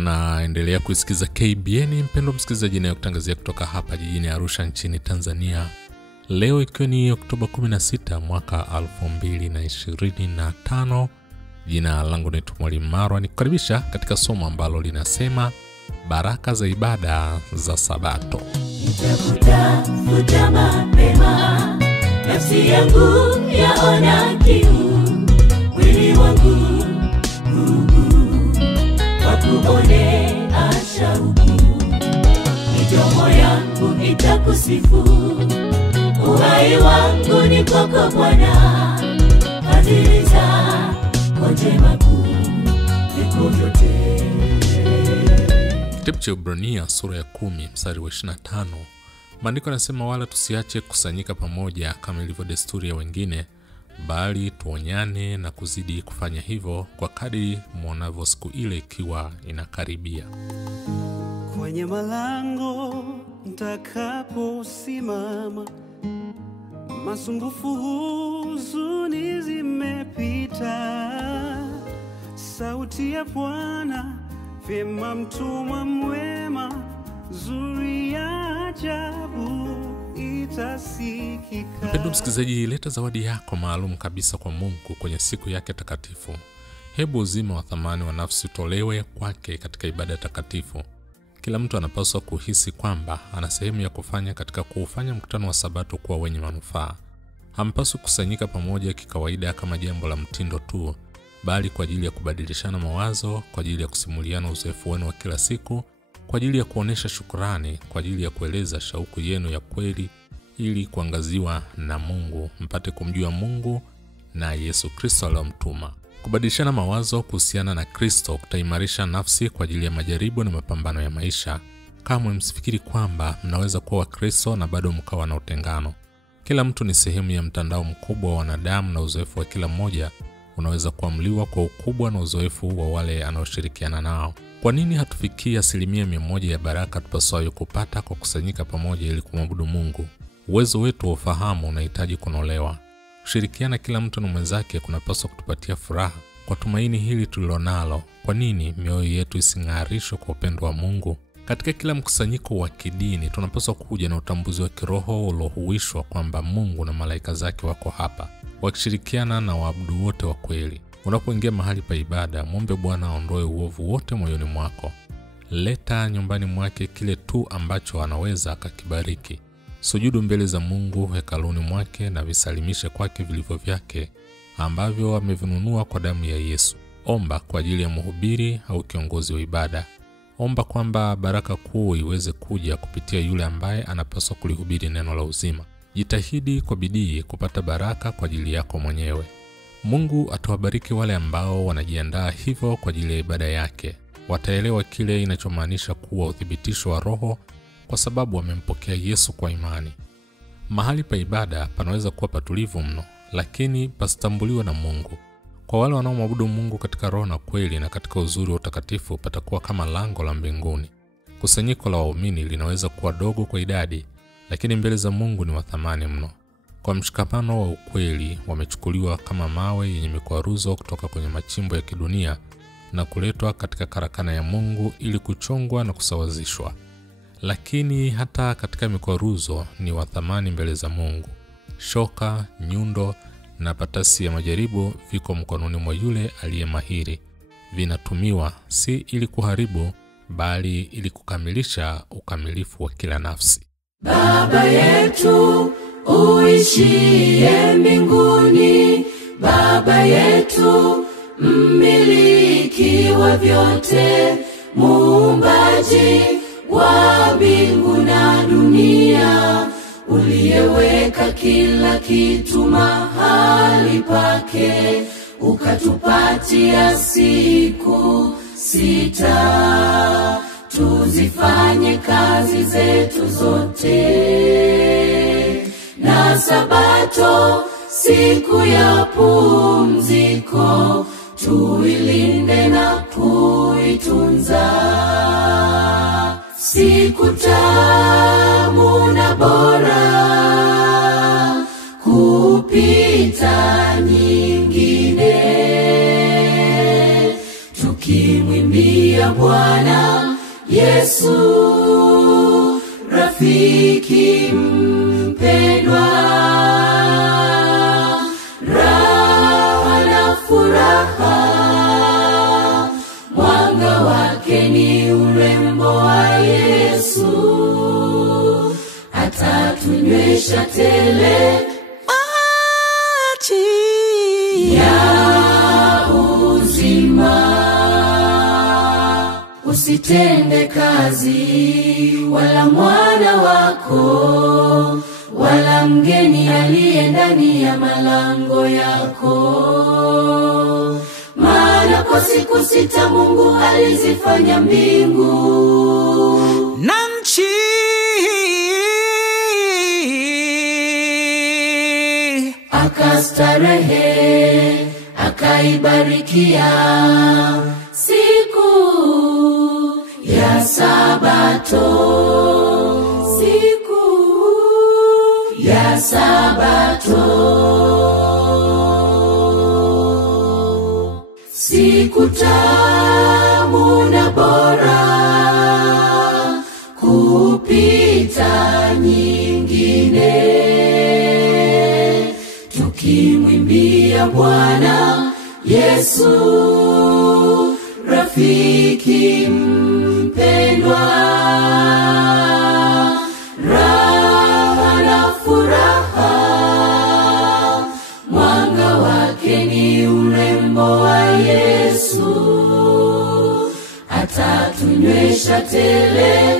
Unaendelea kusikiza KBN, mpendwa msikilizaji, na kutangazia kutoka hapa jijini Arusha nchini Tanzania. Leo ikiwa ni Oktoba 16 mwaka 2025. Jina langu ni Mwalimu Marwa, nikukaribisha katika somo ambalo linasema baraka za ibada za Sabato. Nitafuta mapema, nafsi yangu yaona kiu, mwili wangu wakuone ashauku, midomo yangu itakusifu, uhai wangu ni kwako Bwana, fadhili zako njema kuliko vyote. Kitabu cha Ibrania sura ya 10 mstari wa 25, maandiko yanasema, wala tusiache kusanyika pamoja kama ilivyo desturi ya wengine, bali tuonyane na kuzidi kufanya hivyo kwa kadiri muonavyo siku ile ikiwa inakaribia. Kwenye malango nitakaposimama, masumbufu huzuni zimepita, sauti ya Bwana vyema mtumwa mwema, zuri ya ajabu itasikika. Mpendwa msikilizaji, leta zawadi yako maalum kabisa kwa Mungu kwenye siku yake takatifu. Hebu uzima wa thamani wa nafsi utolewe kwake katika ibada takatifu. Kila mtu anapaswa kuhisi kwamba ana sehemu ya kufanya katika kuufanya mkutano wa Sabato kuwa wenye manufaa. Hampaswi kusanyika pamoja kikawaida kama jambo la mtindo tu, bali kwa ajili ya kubadilishana mawazo, kwa ajili ya kusimuliana uzoefu wenu wa kila siku, kwa ajili ya kuonesha shukrani, kwa ajili ya kueleza shauku yenu ya kweli, ili kuangaziwa na Mungu, mpate kumjua Mungu na Yesu Kristo aliyomtuma. Kubadilishana mawazo kuhusiana na Kristo kutaimarisha nafsi kwa ajili ya majaribu na mapambano ya maisha. Kamwe msifikiri kwamba mnaweza kuwa Wakristo na bado mkawa na utengano. Kila mtu ni sehemu ya mtandao mkubwa wa wanadamu, na uzoefu wa kila mmoja unaweza kuamliwa kwa ukubwa na uzoefu wa wale anaoshirikiana nao. Kwa nini hatufikii 100% ya baraka tupaswayo kupata kwa kusanyika pamoja ili kumwabudu Mungu? Uwezo wetu wa ufahamu unahitaji kunolewa. Kushirikiana kila mtu na mwenzake kunapaswa kutupatia furaha. Kwa tumaini hili tulilonalo, kwa nini mioyo yetu ising'arishwe kwa upendo wa Mungu? Katika kila mkusanyiko wa kidini tunapaswa kuja na utambuzi wa kiroho uliohuishwa kwamba Mungu na malaika zake wako hapa, wakishirikiana na waabudu wote wa kweli. Unapoingia mahali pa ibada, muombe Bwana aondoe uovu wote moyoni mwako. Leta nyumbani mwake kile tu ambacho anaweza akakibariki. Sujudu mbele za Mungu hekaluni mwake na visalimishe kwake vilivyo vyake ambavyo amevinunua kwa damu ya Yesu. Omba kwa ajili ya mhubiri au kiongozi wa ibada. Omba kwamba baraka kuu iweze kuja kupitia yule ambaye anapaswa kulihubiri neno la uzima. Jitahidi kwa bidii kupata baraka kwa ajili yako mwenyewe. Mungu atawabariki wale ambao wanajiandaa hivyo kwa ajili ya ibada yake. Wataelewa kile inachomaanisha kuwa uthibitisho wa roho, kwa sababu wamempokea Yesu kwa imani. Mahali pa ibada panaweza kuwa patulivu mno, lakini pasitambuliwa na Mungu. Kwa wale wanaomwabudu Mungu katika roho na kweli na katika uzuri wa utakatifu, patakuwa kama lango la mbinguni. Kusanyiko la waumini linaweza kuwa dogo kwa idadi, lakini mbele za Mungu ni wa thamani mno. Kwa mshikamano wa ukweli, wamechukuliwa kama mawe yenye mikwaruzo kutoka kwenye machimbo ya kidunia na kuletwa katika karakana ya Mungu ili kuchongwa na kusawazishwa. Lakini hata katika mikwaruzo ni wa thamani mbele za Mungu. Shoka, nyundo na patasi ya majaribu viko mkononi mwa yule aliye mahiri. Vinatumiwa si ili kuharibu, bali ili kukamilisha ukamilifu wa kila nafsi. Baba yetu uishie mbinguni, Baba yetu mmiliki wa vyote, muumbaji wa mbingu na dunia, uliyeweka kila kitu mahali pake, ukatupatia siku 6 tuzifanye kazi zetu zote, na Sabato siku ya pumziko tuilinde na kuitunza. Siku tamu na bora kupita nyingine, tukimwimbia tukimwimbia Bwana Yesu, rafiki mpendwa. Raha na furaha, mwanga wake ni urembo wa Yesu, atatunywesha tele maji ya uzima. Usitende kazi wala mwana wako, wala mgeni aliye ndani ya malango yako. Maana kwa siku 6 Mungu alizifanya mbingu na nchi, akastarehe, akaibarikia siku ya Sabato, siku ya Sabato. Siku tamu na bora kupita nyingine, tukimwimbia Bwana Yesu, rafiki mpendwa. Raha na furaha, mwanga wake ni urembo wa Yesu, atatunywesha tele